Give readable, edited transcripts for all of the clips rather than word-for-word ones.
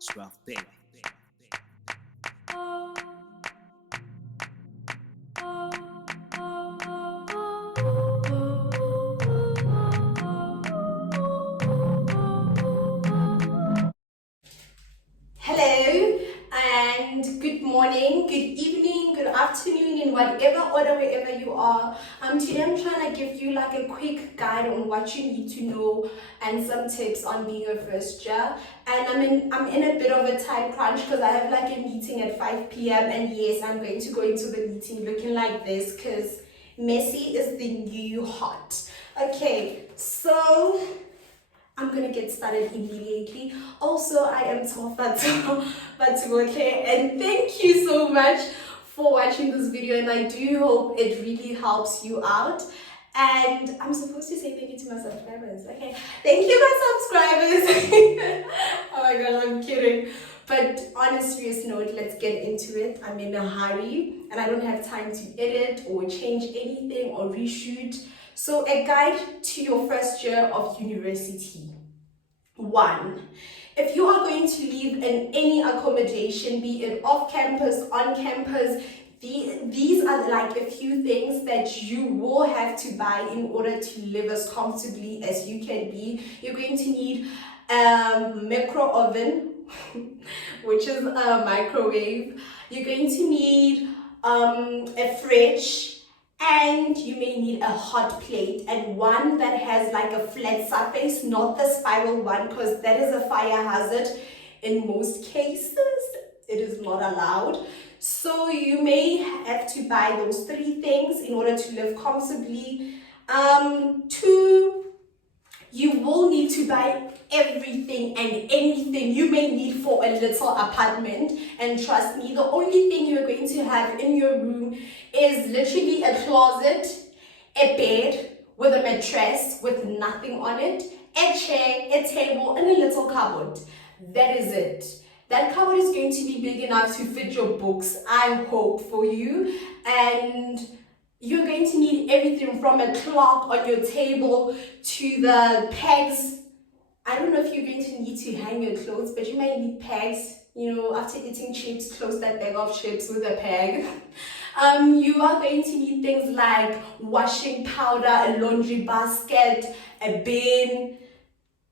prospective. Hello and good morning, good evening, good afternoon, in whatever order, wherever you are. Today I'm trying to give you like a quick guide on what you need to know and some tips on being a first year. And I'm in a bit of a time crunch because I have like a meeting at 5 p.m. and yes, I'm going to go into the meeting looking like this because messy is the new hot. Okay, so I'm gonna get started immediately. Also, I am Tofa Batuboke, and thank you so much for watching this video. And I do hope it really helps you out. And I'm supposed to say thank you to my subscribers. Okay, thank you, my subscribers. Oh my gosh, I'm kidding. But on a serious note, let's get into it. I'm in a hurry and I don't have time to edit or change anything or reshoot. So, a guide to your first year of university. 1. If you are going to live in any accommodation, be it off campus, on campus, these are like a few things that you will have to buy in order to live as comfortably as you can be. You're going to need a micro oven, which is a microwave. You're going to need a fridge, and you may need a hot plate, and one that has like a flat surface, not the spiral one, because that is a fire hazard. In most cases, it is not allowed. So you may have to buy those 3 things in order to live comfortably. 2, you will need to buy everything and anything you may need for a little apartment. And trust me, the only thing you're going to have in your room is literally a closet, a bed with a mattress with nothing on it, a chair, a table, and a little cupboard. That is it. That cupboard is going to be big enough to fit your books, I hope, for you. And you're going to need everything from a clock on your table to the pegs. I don't know if you're going to need to hang your clothes, but you might need pegs. You know, after eating chips, close that bag of chips with a peg. You are going to need things like washing powder, a laundry basket, a bin.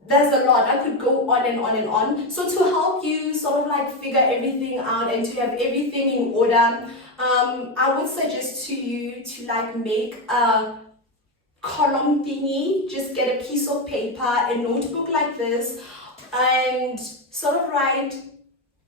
There's a lot. I could go on and on and on. So to help you sort of like figure everything out and to have everything in order, I would suggest to you to like make a column thingy. Just get a piece of paper, a notebook like this, and sort of write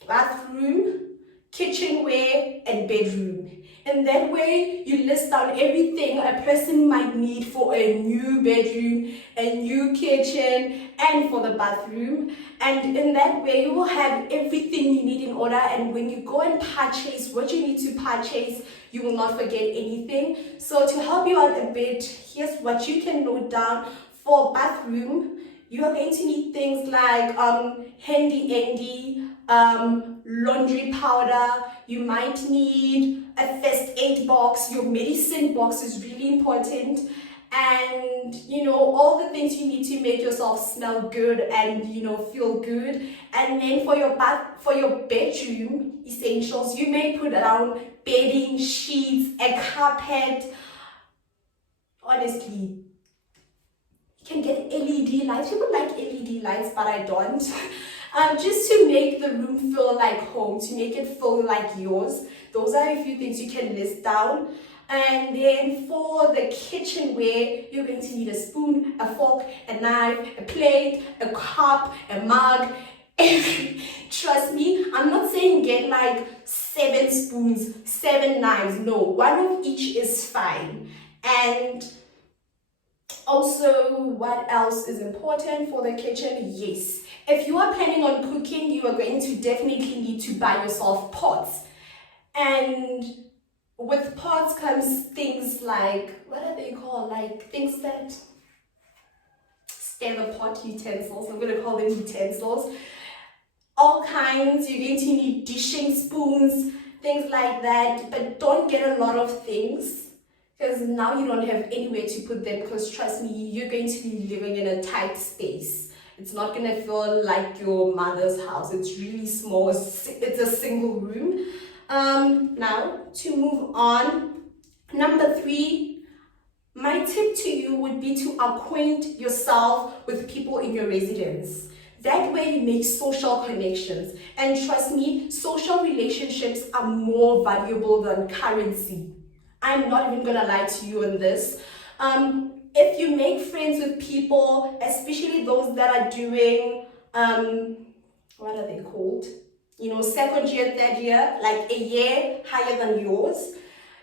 bathroom, kitchenware, and bedroom. And that way you list down everything a person might need for a new bedroom, a new kitchen, and for the bathroom. And in that way you will have everything you need in order, and when you go and purchase what you need to purchase, you will not forget anything. So to help you out a bit, here's what you can note down. For bathroom, you are going to need things like handy andy, laundry powder. You might need a first aid box. Your medicine box is really important, and you know, all the things you need to make yourself smell good and you know, feel good. And then for your bedroom essentials, you may put down bedding, sheets, a carpet. Honestly, you can get LED lights. People like LED lights, but I don't. Just to make the room feel like home, to make it feel like yours. Those are a few things you can list down. And then for the kitchenware, you're going to need a spoon, a fork, a knife, a plate, a cup, a mug. Trust me, I'm not saying get like 7 spoons, 7 knives. No, one of each is fine. And also, what else is important for the kitchen? Yes, if you are planning on cooking, you are going to definitely need to buy yourself pots. And with pots comes things like, what are they called? Like things that stir the pot, utensils. I'm going to call them utensils. All kinds. You're going to need dishing spoons, things like that. But don't get a lot of things, because now you don't have anywhere to put them, because trust me, you're going to be living in a tight space. It's not gonna feel like your mother's house. It's really small. It's a single room. Now to move on, number 3, my tip to you would be to acquaint yourself with people in your residence. That way you make social connections. And trust me, social relationships are more valuable than currency. I'm not even gonna lie to you on this. If you make friends with people, especially those that are doing, what are they called? Second year, third year, like a year higher than yours.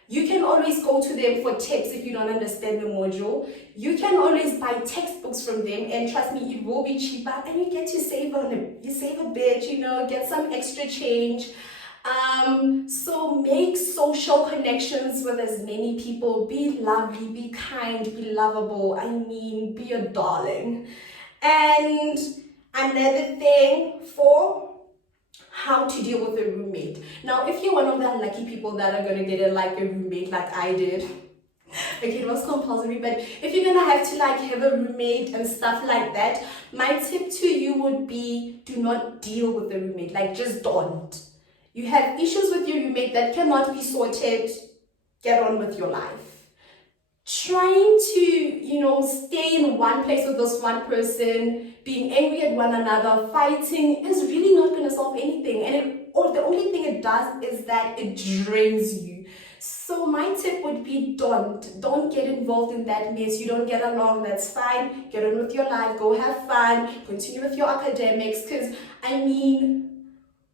You can always go to them for tips if you don't understand the module. You can always buy textbooks from them, and trust me, it will be cheaper, and you get to save on it. You save a bit, get some extra change. So make social connections with as many people. Be lovely, be kind, be lovable. I mean, be a darling. And another thing, 4, how to deal with a roommate. Now, if you're one of the unlucky people that are gonna get a roommate like I did, okay, it was compulsory, but if you're gonna have to have a roommate and stuff like that, my tip to you would be, do not deal with the roommate. Just don't. You have issues with your roommate that cannot be sorted, get on with your life. Trying to, stay in one place with this one person, being angry at one another, fighting, is really not going to solve anything. And the only thing it does is that it drains you. So my tip would be don't get involved in that mess. You don't get along, that's fine. Get on with your life, go have fun, continue with your academics, because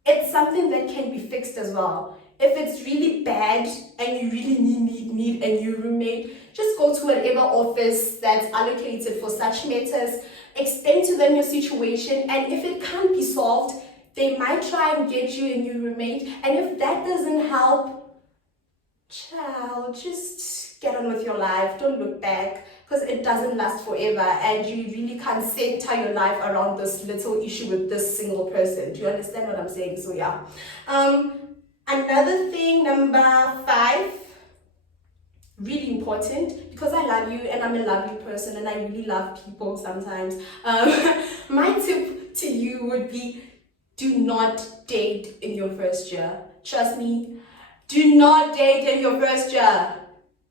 it's something that can be fixed as well. If it's really bad and you really need a new roommate, just go to whatever office that's allocated for such matters, explain to them your situation, and if it can't be solved, they might try and get you a new roommate. And if that doesn't help, child, just get on with your life. Don't look back, because it doesn't last forever, and you really can't center your life around this little issue with this single person. Do you understand what I'm saying? So yeah. Another thing, number 5, really important, because I love you and I'm a lovely person and I really love people sometimes. My tip to you would be, do not date in your first year. Trust me, do not date in your first year.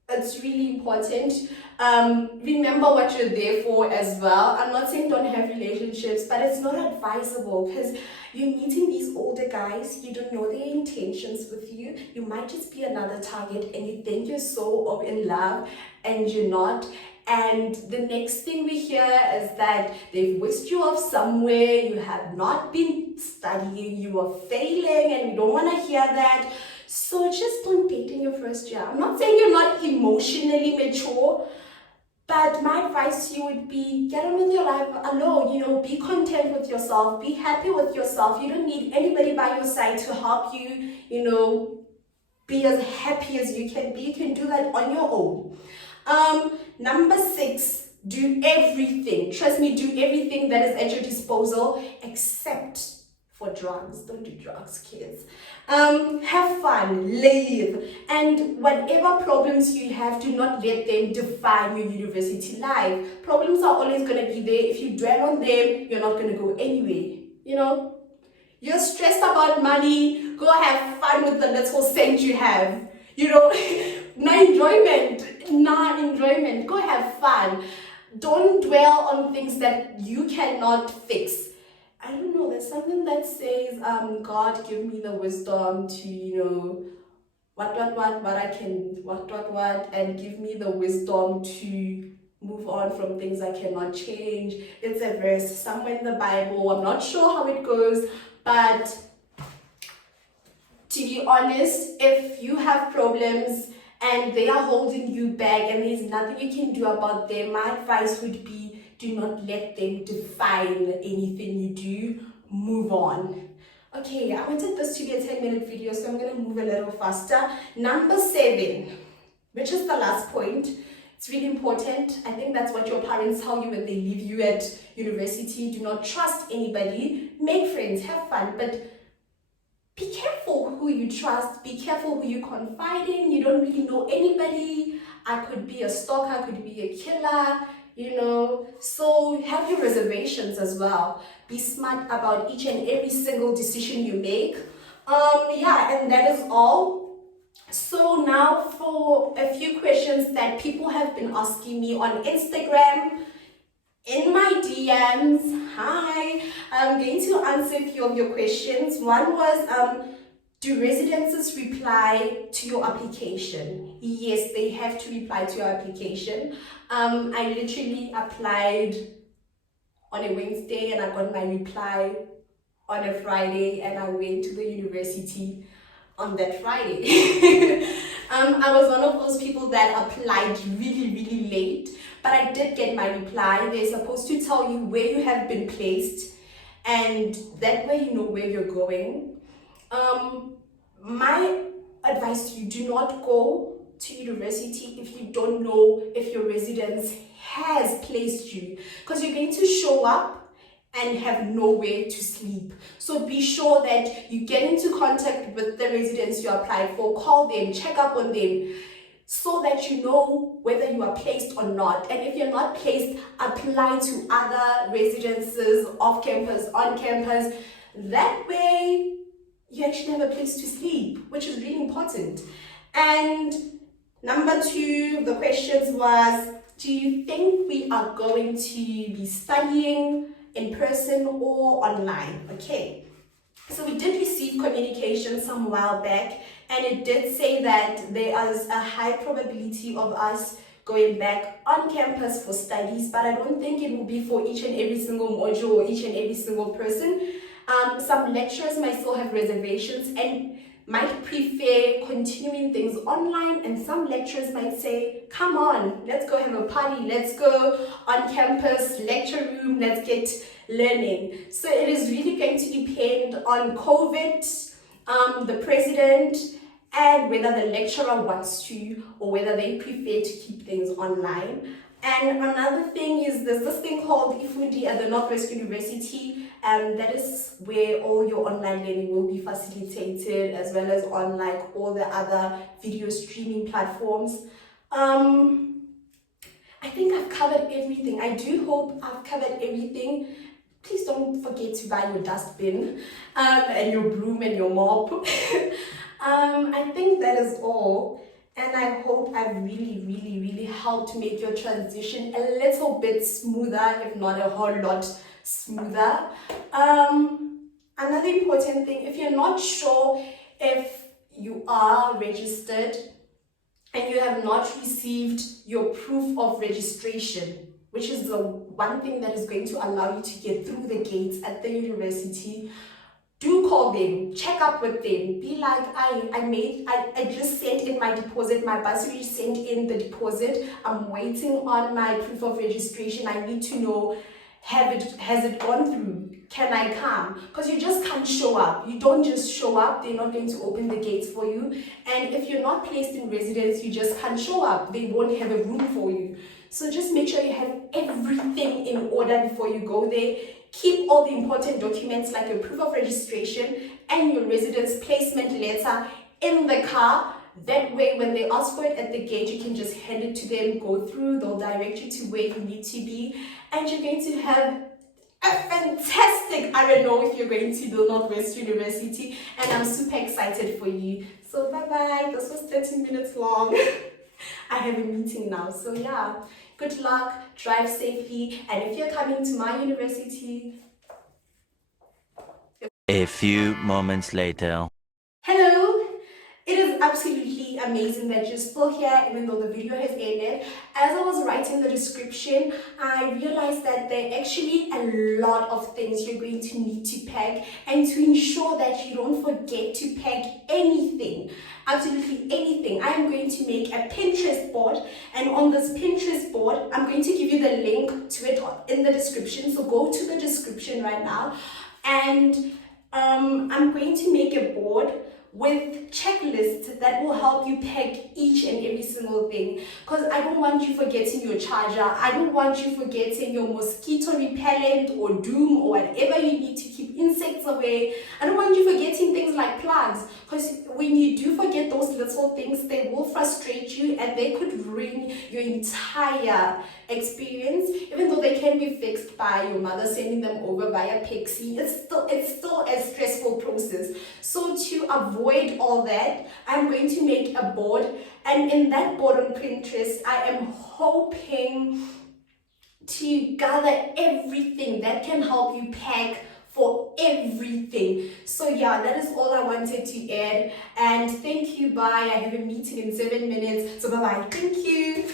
It's really important. Remember what you're there for as well. I'm not saying don't have relationships, but it's not advisable, because you're meeting these older guys, you don't know their intentions with you. You might just be another target and you think you're so in love and you're not. And the next thing we hear is that they've whisked you off somewhere, you have not been studying, you are failing, and we don't want to hear that. So just don't date in your first year. I'm not saying you're not emotionally mature, but my advice to you would be, get on with your life alone, be content with yourself, be happy with yourself. You don't need anybody by your side to help you, be as happy as you can be. You can do that on your own. Number 6, do everything. Trust me, do everything that is at your disposal except for drugs. Don't do drugs, kids. Have fun, live, and whatever problems you have, do not let them define your university life. Problems are always going to be there. If you dwell on them, you're not going to go anywhere. You're stressed about money, go have fun with the little cent you have. Nah enjoyment, go have fun. Don't dwell on things that you cannot fix. I don't know, there's something that says, God, give me the wisdom to, and give me the wisdom to move on from things I cannot change. It's a verse somewhere in the Bible. I'm not sure how it goes, but to be honest, if you have problems and they are holding you back and there's nothing you can do about them, my advice would be, do not let them define anything you do. Move on. Okay, I wanted this to be a 10-minute video, so I'm going to move a little faster. Number 7, which is the last point. It's really important. I think that's what your parents tell you when they leave you at university. Do not trust anybody. Make friends, have fun, but be careful who you trust. Be careful who you confide in. You don't really know anybody. I could be a stalker, I could be a killer. So have your reservations as well. Be smart about each and every single decision you make. Yeah, and that is all. So now for a few questions that people have been asking me on Instagram, in my DMs. Hi, I'm going to answer a few of your questions. One was, do residences reply to your application? Yes, they have to reply to your application. I literally applied on a Wednesday and I got my reply on a Friday, and I went to the university on that Friday. I was one of those people that applied really, really late, but I did get my reply. They're supposed to tell you where you have been placed, and that way you know where you're going. My advice to you, do not go to university if you don't know if your residence has placed you, because you're going to show up and have nowhere to sleep. So be sure that you get into contact with the residents you applied for, call them, check up on them, so that you know whether you are placed or not. And if you're not placed, apply to other residences, off campus, on campus. That way you actually have a place to sleep, which is really important. And number two, the questions was, do you think we are going to be studying in person or online? Okay, so we did receive communication some while back, and it did say that there is a high probability of us going back on campus for studies, but I don't think it will be for each and every single module or each and every single person. Some lecturers might still have reservations and might prefer continuing things online, and some lecturers might say, come on, let's go have a party, let's go on campus, lecture room, let's get learning. So it is really going to depend on COVID, the president, and whether the lecturer wants to or whether they prefer to keep things online. And another thing is there's this thing called Ifundi at the Northwest University, and that is where all your online learning will be facilitated, as well as on like all the other video streaming platforms. I think I've covered everything. I do hope I've covered everything. Please don't forget to buy your dustbin and your broom and your mop. I think that is all. And I hope I've really, really, really helped make your transition a little bit smoother, if not a whole lot smoother. Another important thing, if you're not sure if you are registered and you have not received your proof of registration, which is the one thing that is going to allow you to get through the gates at the university, do call them, check up with them, be like, I just sent in my deposit, my bursary sent in the deposit, I'm waiting on my proof of registration, I need to know, has it gone through, can I come? Because you just can't show up. You don't just show up, they're not going to open the gates for you. And if you're not placed in residence, you just can't show up, they won't have a room for you. So just make sure you have everything in order before you go there. Keep all the important documents like your proof of registration and your residence placement letter in the car. That way, when they ask for it at the gate, you can just hand it to them, go through, they'll direct you to where you need to be, and you're going to have a fantastic, I don't know if you're going to the Northwest University, and I'm super excited for you. So bye-bye, this was 30 minutes long. I have a meeting now, so yeah. Good luck, drive safely, and if you're coming to my university... A few moments later. Hello! It is absolutely amazing that you're still here even though the video has ended. As I was writing the description, I realized that there are actually a lot of things you're going to need to pack, and to ensure that you don't forget to pack anything, absolutely anything, I am going to make a Pinterest board, and on this Pinterest board, I'm going to give you the link to it in the description, so go to the description right now, and I'm going to make a board with checklists that will help you pack each and every single thing, because I don't want you forgetting your charger, I don't want you forgetting your mosquito repellent or doom or whatever you need to keep insects away. I don't want you forgetting things like plugs, because when you do forget those little things, they will frustrate you and they could ruin your entire experience. Even though they can be fixed by your mother sending them over via Pixie, it's still a stressful process. So to avoid all that, I'm going to make a board, and in that board on Pinterest, I am hoping to gather everything that can help you pack for everything. So yeah, that is all I wanted to add, and thank you. Bye. I have a meeting in 7 minutes, so bye bye. Thank you.